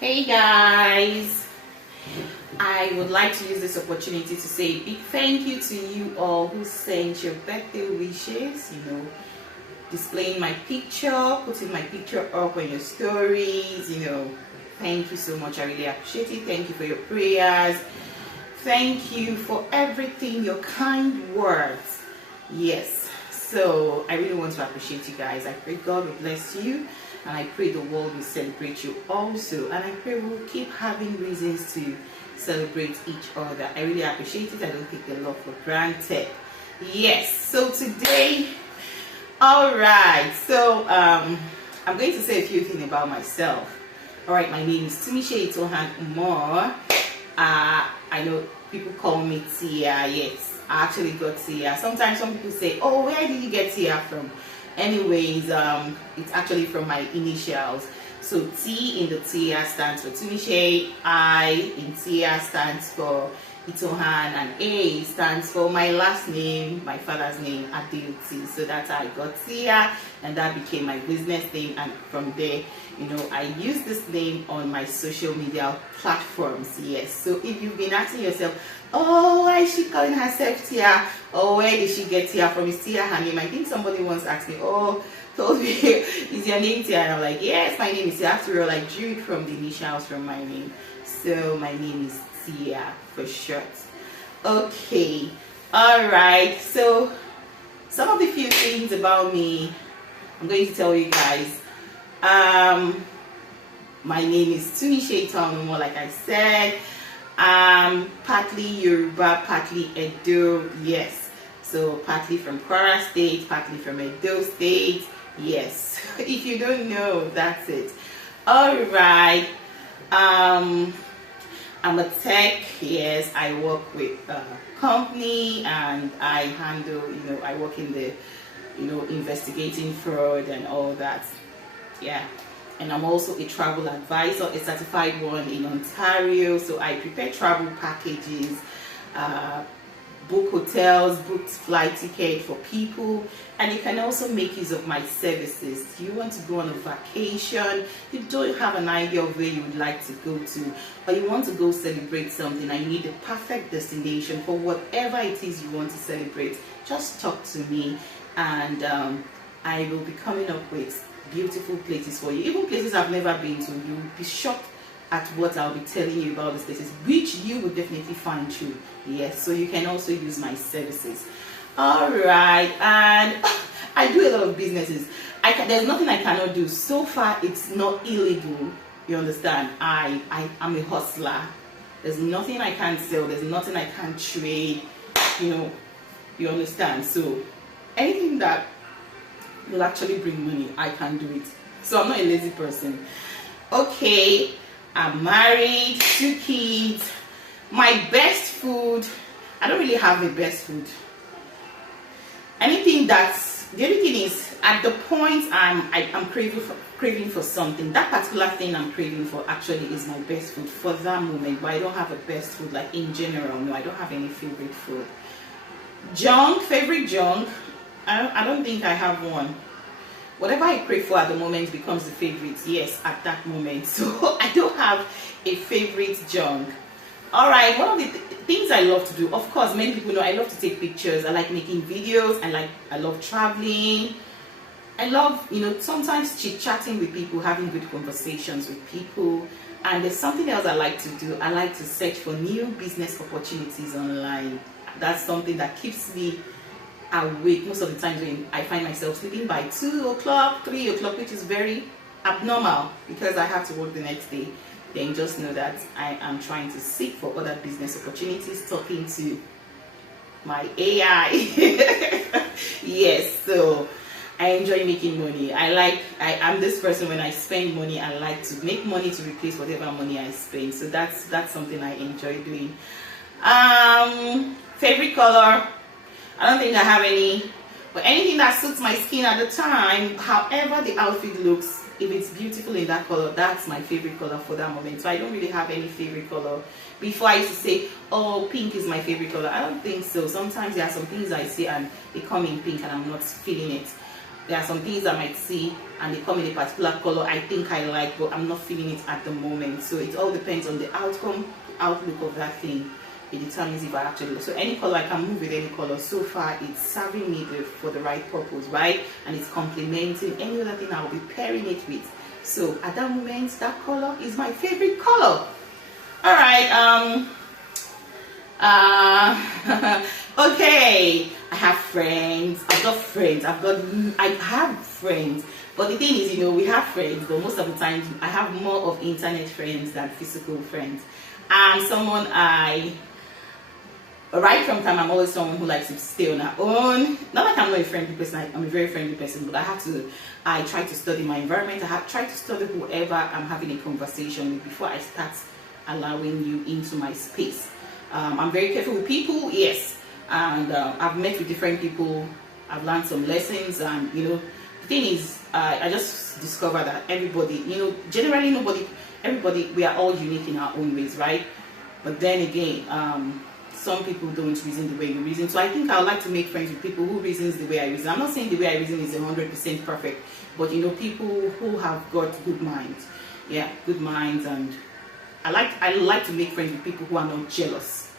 Hey guys, I would like to use this opportunity to say a big thank you to you all who sent your birthday wishes, displaying my picture, putting my picture up on your stories, thank you so much. I really appreciate it. Thank you for your prayers. Thank you for everything, your kind words. Yes, so I really want to appreciate you guys. I pray God will bless you, and I pray the world will celebrate you also, and I pray we'll keep having reasons to celebrate each other. I really appreciate it. I don't take the love for granted. Yes, so today, all right, so I'm going to say a few things about myself. All right, my name is Tumishe Itohan Umar. I know people call me Tia. Yes, I actually got Tia. Sometimes some people say, oh, where did you get Tia from? Anyways, it's actually from my initials. So T in the Tia stands for Tumishe, I in Tia stands for Itohan, and A stands for my last name, my father's name, Adeoti. So that's how I got Tia, and that became my business name. And from there, I use this name on my social media platforms. Yes. So if you've been asking yourself, oh, why is she calling herself Tia? Oh, where did she get Tia from? Is Tia her name? I think somebody once asked me, told me, is your name Tia? And I'm like, yes, my name is Tia. After all, I drew it from the initials from my name. So my name is Tia for short. Okay. All right. So some of the few things about me, I'm going to tell you guys. My name is Tumishe Itohan Umar, like I said. Partly Yoruba, partly Edo. Yes. So partly from Kwara State, partly from Edo State. Yes. If you don't know, that's it. All right. I'm a tech. Yes, I work with a company, and I handle, I work in the, investigating fraud and all that. Yeah. And I'm also a travel advisor, a certified one in Ontario. So I prepare travel packages, book hotels, book flight ticket for people, and you can also make use of my services. You want to go on a vacation, you don't have an idea of where you would like to go to, or you want to go celebrate something and you need the perfect destination for whatever it is you want to celebrate, just talk to me, and I will be coming up with beautiful places for you, even places I've never been to. You'll be shocked at what I'll be telling you about these places, which you will definitely find true. Yes, so you can also use my services. All right, and I do a lot of businesses. There's nothing I cannot do. So far, it's not illegal. You understand? I'm a hustler. There's nothing I can't sell. There's nothing I can't trade. You understand? So anything that will actually bring money, I can do it. So I'm not a lazy person. Okay, I'm married, 2 kids. My best food, I don't really have a best food. The only thing is, at the point I'm craving for something, that particular thing I'm craving for actually is my best food for that moment. But I don't have a best food, like in general. No, I don't have any favorite food. Favorite junk, I don't think I have one. Whatever I crave for at the moment becomes the favorite, yes, at that moment. So I don't have a favorite junk. All right, one of the things I love to do, of course, many people know I love to take pictures. I like making videos. I love traveling. I love, sometimes chit-chatting with people, having good conversations with people. And there's something else I like to do. I like to search for new business opportunities online. That's something that keeps me awake most of the times when I find myself sleeping by 2 o'clock, 3 o'clock, which is very abnormal because I have to work the next day. Then just know that I am trying to seek for other business opportunities, talking to my AI. Yes, so I enjoy making money. I'm this person, when I spend money, I like to make money to replace whatever money I spend. So that's something I enjoy doing. Favorite color, I don't think I have any, but anything that suits my skin at the time, however the outfit looks, if it's beautiful in that color, that's my favorite color for that moment. So I don't really have any favorite color. Before I used to say, oh, pink is my favorite color. I don't think so. Sometimes there are some things I see and they come in pink and I'm not feeling it. There are some things I might see and they come in a particular color I think I like, but I'm not feeling it at the moment. So it all depends on the outcome, outlook of that thing. It determines if I actually, so any color, I can move with any color. So far it's serving me for the right purpose, right? And it's complementing any other thing I'll be pairing it with. So at that moment, that color is my favorite color. All right, okay, I have friends, I have friends, but the thing is, you know, we have friends, but most of the time I have more of internet friends than physical friends. Someone right from time, I'm always someone who likes to stay on her own. Not like I'm not a friendly person, I'm a very friendly person, but I try to study my environment. I try to study whoever I'm having a conversation with before I start allowing you into my space. I'm very careful with people, yes, and I've met with different people. I've learned some lessons, and you know, the thing is, I just discovered that everybody, you know, generally everybody, we are all unique in our own ways, right? But then again, some people don't reason the way you reason. So I think I would like to make friends with people who reasons the way I reason. I'm not saying the way I reason is 100% perfect, but you know, people who have got good minds, yeah, good minds, and I like to make friends with people who are not jealous,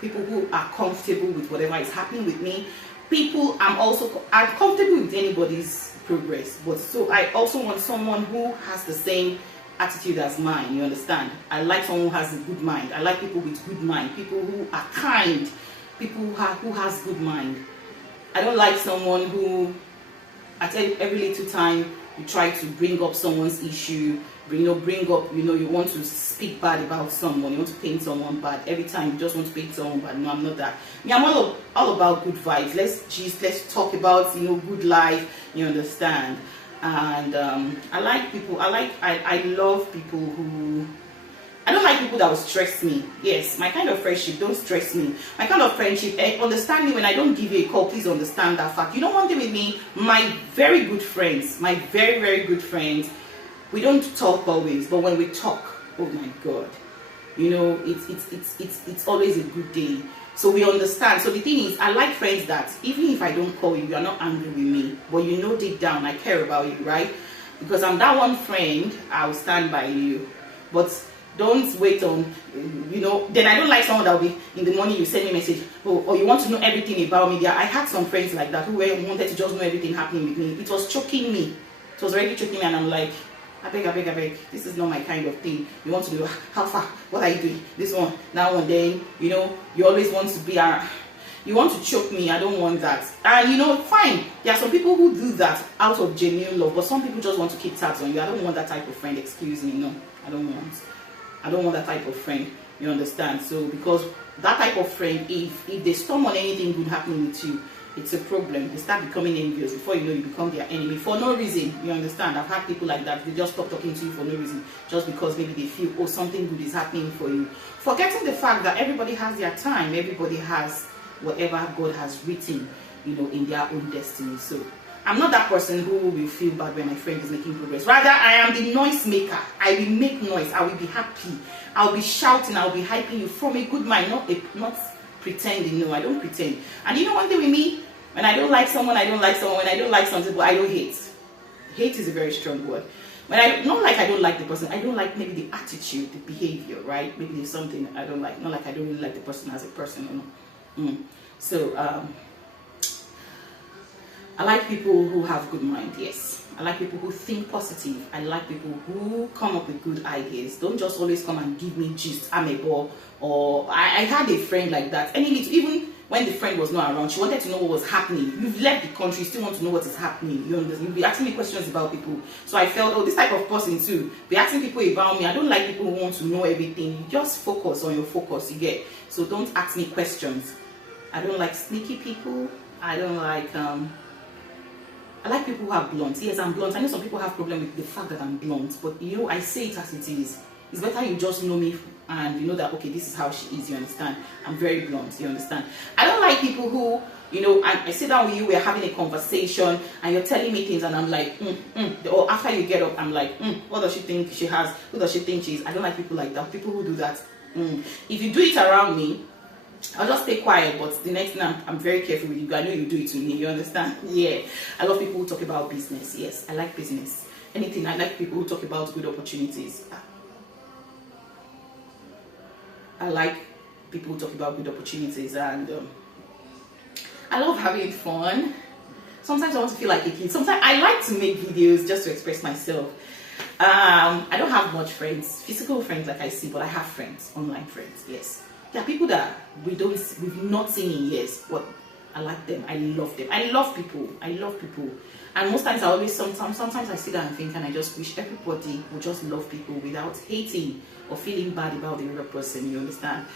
people who are comfortable with whatever is happening with me. I'm comfortable with anybody's progress, but so I also want someone who has the same attitude as mine, you understand? I like someone who has a good mind. I like people with good mind, people who are kind, people who has good mind. I don't like someone who at every little time you try to bring up someone's issue, bring up, you want to speak bad about someone, you want to paint someone bad. Every time you just want to paint someone bad. No, I'm not that. Me, I'm all about good vibes. Let's talk about, you know, good life, you understand? And I like people, I love people who, I don't like people that will stress me. Yes, my kind of friendship, don't stress me. My kind of friendship, understand me when I don't give you a call, please understand that fact. You know one thing with me, my very good friends, my very, very good friends, we don't talk always, but when we talk, oh my God, you know, it's always a good day. So we understand. So the thing is, I like friends that even if I don't call you, you are not angry with me, but you know deep down I care about you, right? Because I'm that one friend, I'll stand by you. But don't wait on, you know, then I don't like someone that will be in the morning, you send me a message, or you want to know everything about me. I had some friends like that who wanted to just know everything happening with me. It was choking me. It was already choking me, and I'm like, I beg, this is not my kind of thing. You want to know how far, what are you doing, this one, now and then, you know, you always want to be you want to choke me. I don't want that. And you know, fine, there are some people who do that out of genuine love, but some people just want to keep tabs on you. I don't want that type of friend, excuse me. No, I don't want that type of friend, you understand? So because that type of friend, if they storm on anything good happening with you, it's a problem. They start becoming envious. Before you know, you become their enemy for no reason. You understand? I've had people like that. They just stop talking to you for no reason, just because maybe they feel, oh, something good is happening for you. Forgetting the fact that everybody has their time. Everybody has whatever God has written, you know, in their own destiny. So I'm not that person who will feel bad when my friend is making progress. Rather, I am the noise maker. I will make noise. I will be happy. I'll be shouting. I'll be hyping you from a good mind, not pretending. No, I don't pretend. And you know one thing with me, when I don't like someone, I don't like someone. When I don't like something, but I don't hate. Hate is a very strong word. When I don't like the person, I don't like maybe the attitude, the behavior, right? Maybe there's something I don't like. Not like I don't really like the person as a person, you know. So I like people who have good mind, yes. I like people who think positive. I like people who come up with good ideas. Don't just always come and give me gist, amebo. Or I had a friend like that. Even when the friend was not around, she wanted to know what was happening. You've left the country, you still want to know what is happening. You'll be asking me questions about people. So I felt, oh, this type of person too. Be asking people about me. I don't like people who want to know everything. You just focus on your focus, you get. So don't ask me questions. I don't like sneaky people. I don't like I like people who are blunt. Yes, I'm blunt. I know some people have problem with the fact that I'm blunt, but you know, I say it as it is. It's better you just know me and you know that, okay, this is how she is, you understand? I'm very blunt, you understand? I don't like people who, you know, I sit down with you, we're having a conversation, and you're telling me things, and I'm like, or after you get up, I'm like, what does she think she has? Who does she think she is? I don't like people like that, people who do that. If you do it around me, I'll just stay quiet, but the next thing I'm very careful with you. I know you do it to me, you understand? Yeah. I love people who talk about business. Yes, I like business. Anything. I like people who talk about good opportunities. I like people who talk about good opportunities, and I love having fun. Sometimes I want to feel like a kid. Sometimes I like to make videos just to express myself. I don't have much friends, physical friends like I see, but I have friends, online friends. Yes, there are people that we've not seen in years, but I like them. I love them. I love people. I love people. And most times sometimes I sit down and think, and I just wish everybody would just love people without hating or feeling bad about the other person. You understand?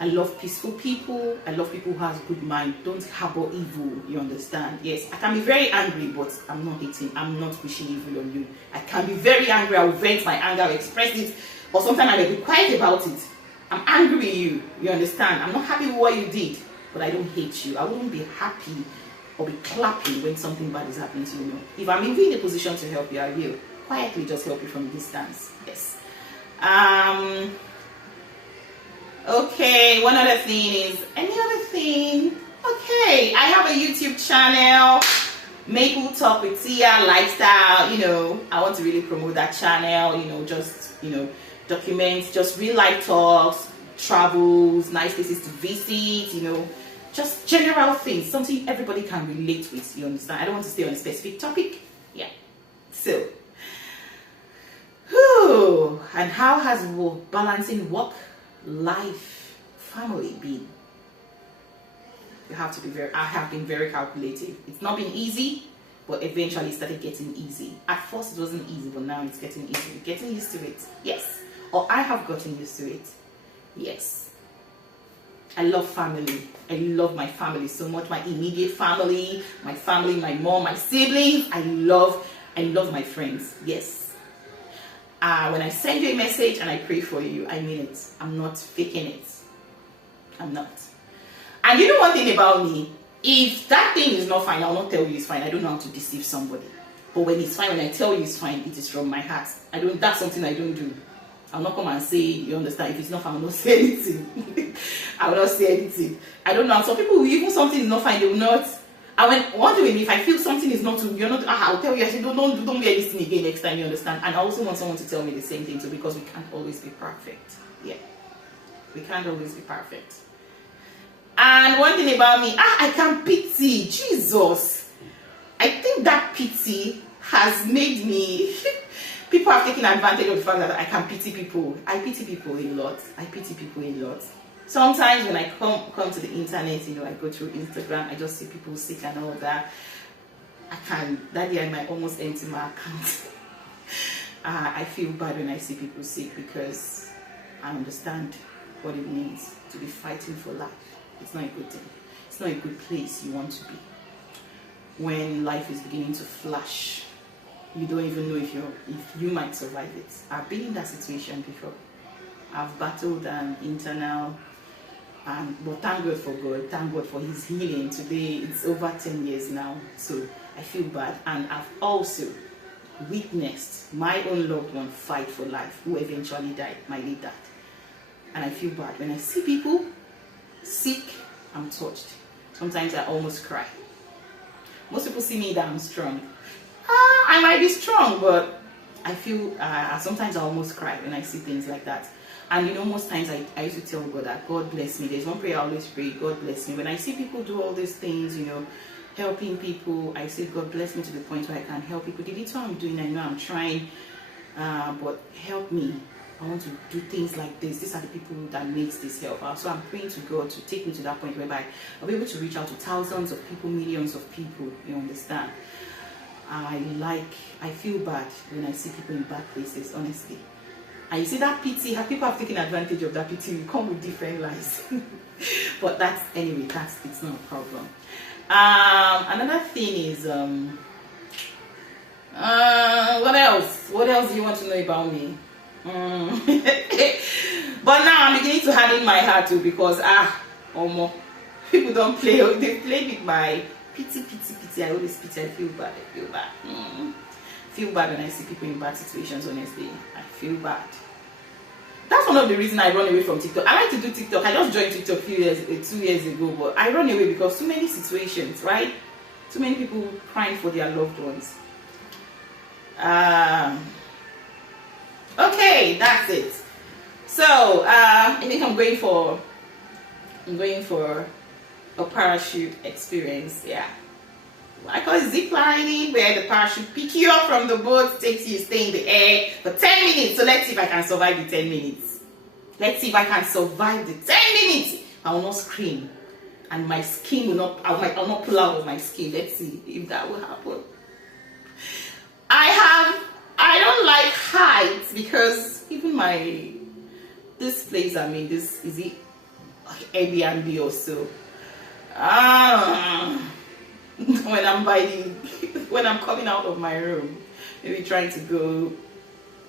I love peaceful people. I love people who have good mind. Don't harbor evil. You understand? Yes, I can be very angry, but I'm not hating. I'm not wishing evil on you. I can be very angry. I'll vent my anger, I'll express it, or sometimes I'll be quiet about it. I'm angry with you. You understand? I'm not happy with what you did, but I don't hate you. I wouldn't be happy or be clapping when something bad is happening to you. If I'm even in a position to help you, I will quietly just help you from a distance. Yes. Okay, one other thing is, any other thing? Okay, I have a YouTube channel, Maple Talk with Tia Lifestyle. You know, I want to really promote that channel, you know, just, you know, documents, just real life talks, travels, nice places to visit, you know, just general things, something everybody can relate with, you understand? I don't want to stay on a specific topic. Yeah. So, and how has balancing work, life, family been? You have to be I have been very calculative. It's not been easy, but eventually it started getting easy. At first it wasn't easy, but now it's getting easy. We're getting used to it. Yes. Or I have gotten used to it. Yes. I love family. I love my family so much. My immediate family, my mom, my siblings. I love my friends. Yes. When I send you a message and I pray for you, I mean it. I'm not faking it. I'm not. And you know one thing about me, if that thing is not fine, I'll not tell you it's fine. I don't know how to deceive somebody. But when it's fine, when I tell you it's fine, it is from my heart. That's something I don't do. I'll not come and say, you understand, if it's not fine, I'll not say anything. I will not say anything. I don't know. Some people, even something is not fine, they will not. One thing with me, if I feel something is not, you're not, I'll tell you, I say, don't wear this thing again next time, you understand? And I also want someone to tell me the same thing too, because we can't always be perfect. Yeah. We can't always be perfect. And one thing about me, I can pity. Jesus. I think that pity has made me, people have taken advantage of the fact that I can pity people. I pity people a lot. I pity people a lot. Sometimes when I come to the internet, you know, I go through Instagram, I just see people sick and all that. That day I might almost empty my account. I feel bad when I see people sick because I understand what it means to be fighting for life. It's not a good thing. It's not a good place you want to be. When life is beginning to flash, you don't even know if you might survive it. I've been in that situation before. I've battled an internal, but thank God for God, thank God for His healing. Today it's over 10 years now, so I feel bad. And I've also witnessed my own loved one fight for life, who eventually died, my late dad. And I feel bad when I see people sick. I'm touched. Sometimes I almost cry. Most people see me that I'm strong. I might be strong, but I feel sometimes I almost cry when I see things like that. And you know, most times I used to tell God that God bless me. There's one prayer I always pray, God bless me. When I see people do all these things, you know, helping people, I say, God bless me to the point where I can help people. The little I'm doing, I know I'm trying, but help me. I want to do things like this. These are the people that needs this help. So I'm praying to God to take me to that point whereby I'll be able to reach out to thousands of people, millions of people, you understand? I feel bad when I see people in bad places, honestly. And you see that pity, how people have taken advantage of that pity, we come with different lies. But it's not a problem. Another thing is, what else? What else do you want to know about me? But now I'm beginning to harden my heart too, because people don't play. They play with my pity. I always pity. I feel bad. Feel bad when I see people in bad situations. Honestly, I feel bad. That's one of the reasons I run away from TikTok. I like to do TikTok. I just joined TikTok 2 years ago, but I run away because too many situations, right? Too many people crying for their loved ones. Okay, that's it. So I think I'm going for a parachute experience. Yeah, I call it zip lining, where the parachute pick you up from the boat, takes you, stay in the air for 10 minutes. So let's see if I can survive the 10 minutes. Let's see if I can survive the 10 minutes. I will not scream, and my skin will not. I'll not pull out of my skin. Let's see if that will happen. I don't like heights because even this place I'm in, this is it Airbnb or so. When I'm coming out of my room, maybe trying to go,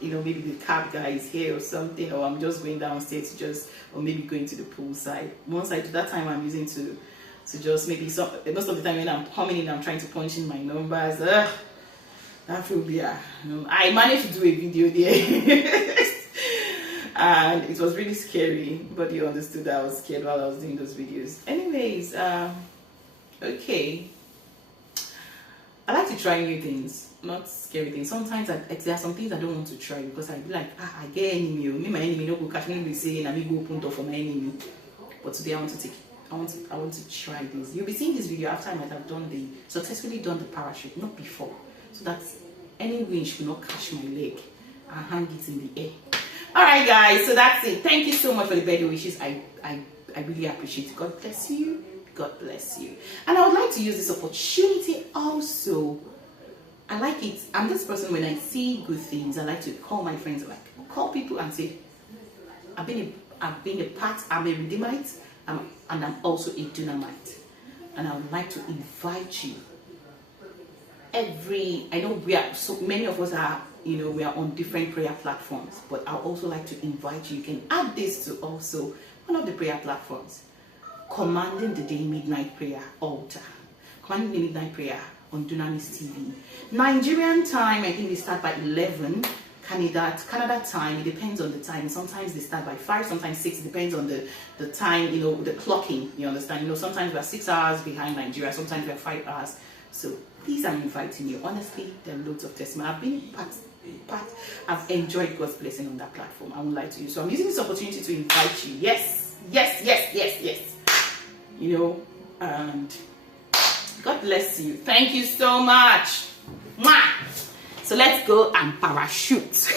maybe the cab guy is here or something, or I'm just going downstairs or maybe going to the poolside. Once I do that time, I'm using to just maybe most of the time when I'm coming in, I'm trying to punch in my numbers. That phobia. I managed to do a video there. And it was really scary, but you understood that I was scared while I was doing those videos. Anyways, okay. I like to try new things, not scary things. Sometimes there are some things I don't want to try because I be like, I get enemy. Me, my enemy no go catch me. Be saying, "I go open door for my enemy." But today I want to try this. You'll be seeing this video after I might have successfully done the parachute, not before. So that any wind should not catch my leg and hang it in the air. Alright guys, so that's it. Thank you so much for the birthday wishes. I really appreciate it. God bless you. God bless you. And I would like to use this opportunity also. I like it. I'm this person, when I see good things, I like to call my friends, call people and say, I'm a Redeemite, and I'm also a Dunamite. And I would like to invite you. I know so many of us are, we are on different prayer platforms, but I also like to invite you. You can add this to also one of the prayer platforms, Commanding the Day Midnight Prayer Altar. Commanding the Midnight Prayer on Dunamis TV. Nigerian time, I think they start by 11. Canada time, it depends on the time. Sometimes they start by 5, sometimes 6. It depends on the time, the clocking. You understand? Sometimes we are 6 hours behind Nigeria. Sometimes we are 5 hours. So please, I'm inviting you. Honestly, there are loads of testimony. I've been part. I've enjoyed God's blessing on that platform. I would like to use. So I'm using this opportunity to invite you. Yes. And God bless you. Thank you so much. Mwah! So let's go and parachute.